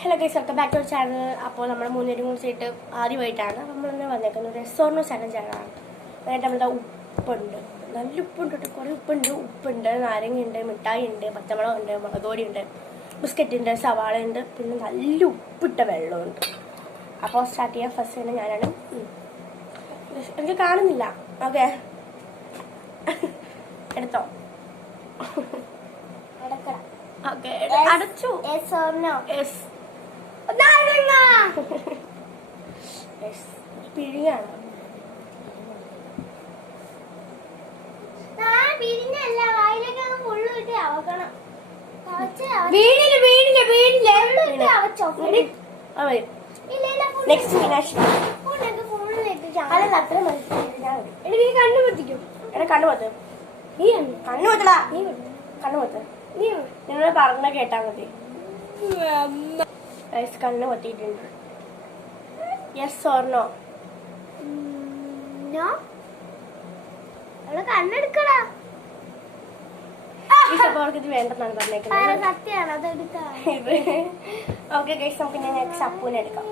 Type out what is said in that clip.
Hello guys, welcome back to channel. അപ്പോൾ നമ്മുടെ മൂന്നേരും കുറിച്ചിട്ട് ആദ്യമായിട്ടാണ് നമ്മളിന്ന് വന്നേക്കുന്നത്. റെസ്റ്റോറൻറ്റ് ചാനലാണ്. അതായത് നമ്മുടെ ഉപ്പുണ്ട്, നല്ല ഉപ്പുണ്ട് കേട്ടോ, കുറേ ഉപ്പുണ്ട്, നാരങ്ങയുണ്ട്, മിഠായി ഉണ്ട്, പച്ചമുളകുണ്ട്, മുളകുപൊടി ഉണ്ട്, ബിസ്ക്കറ്റ് ഉണ്ട്, സവാള ഉണ്ട്, പിന്നെ നല്ല ഉപ്പിട്ട വെള്ളമുണ്ട്. അപ്പോൾ സ്റ്റാർട്ട് ചെയ്യാൻ ഫസ്റ്റ് തന്നെ ഞാനാണ്. എനിക്ക് കാണുന്നില്ല. ഓക്കെ, എടുത്തോ. ഓക്കെ, അടച്ചു. പിഴിയാണ്. നെക്സ്റ്റ് മീനാക്ഷി കണ്ണുപൊത്തിക്കും. എടാ കണ്ണുപൊത്ത്, നീ കണ്ണുപൊത്തടാ, നീ കണ്ണുപൊത്ത്. നീ നിങ്ങളെ പറഞ്ഞ കേട്ടാ മതി. കണ്ണ് പൊത്തിയിട്ടുണ്ട്. Yes or no? കണ്ണെടുക്കടാ. ഇത് വേണ്ടെന്നാണ് പറഞ്ഞേക്കുന്നത്. സത്യാണ്, അത് എടുക്കാം. ഓക്കെ ഗൈസ്, നമുക്ക് ഞാൻ നെക്സ്റ്റ് അപ്പൂനെ എടുക്കാം.